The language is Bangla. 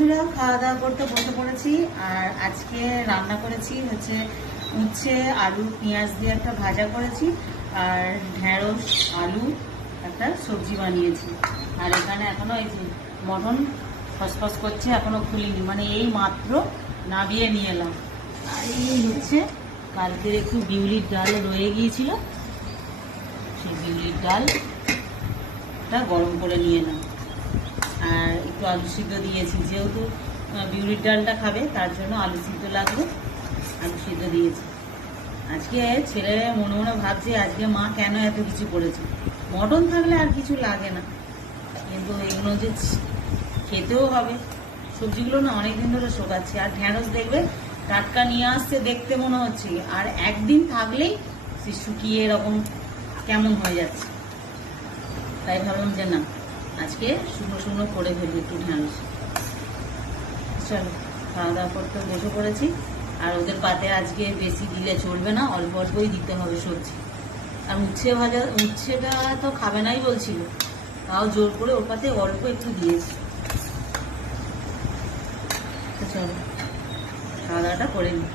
বন্ধুরা, খাওয়া দাওয়া করতে বসে পড়েছি। আর আজকে রান্না করেছি হচ্ছে উচ্ছে আলু পেঁয়াজ দিয়ে একটা ভাজা করেছি, আর ঢেঁড়স আলু একটা সবজি বানিয়েছি। আর এখানে এখনো এই যে মটন ফসফস করছে, এখনো খুলিনি, মানে এই মাত্র নামিয়ে নিয়ে এলাম। আর এই হচ্ছে কালকের একটু বিউলির ডাল রয়ে গিয়েছিল, সেই বিউলির ডালটা গরম করে নিয়ে এলাম। আর একটু আলু সিদ্ধ দিয়েছি, যেহেতু বিউলির ডালটা খাবে তার জন্য আলু সিদ্ধ লাগবে, আলু সিদ্ধ দিয়েছি। আজকে ছেলে মনে মনে ভাবছে আজকে মা কেন এত কিছু করেছে, মটন থাকলে আর কিছু লাগে না, কিন্তু এগুলো যে খেতেও হবে। সবজিগুলো না অনেকদিন ধরে শোকাচ্ছে, আর ঢেঁড়স দেখবে টাটকা নিয়ে আসছে দেখতে মনে হচ্ছে, আর একদিন থাকলেই সে শুকিয়ে এরকম কেমন হয়ে যাচ্ছে। তাই ভাবলাম যে না, আজকে শুকনো শুকনো করে ফেলি একটু ঢেঁড়স। চলো খাওয়া দাওয়া করতে বসে পড়েছি। আর ওদের পাতে আজকে বেশি দিলে চলবে না, অল্প অল্পই দিতে হবে সবজি। আর উচ্ছেটা তো খাবে নাই বলছিল, তাও জোর করে ওর পাতে অল্প একটু দিয়েছি। তো চলো খাওয়া দাওয়াটা করে নিই।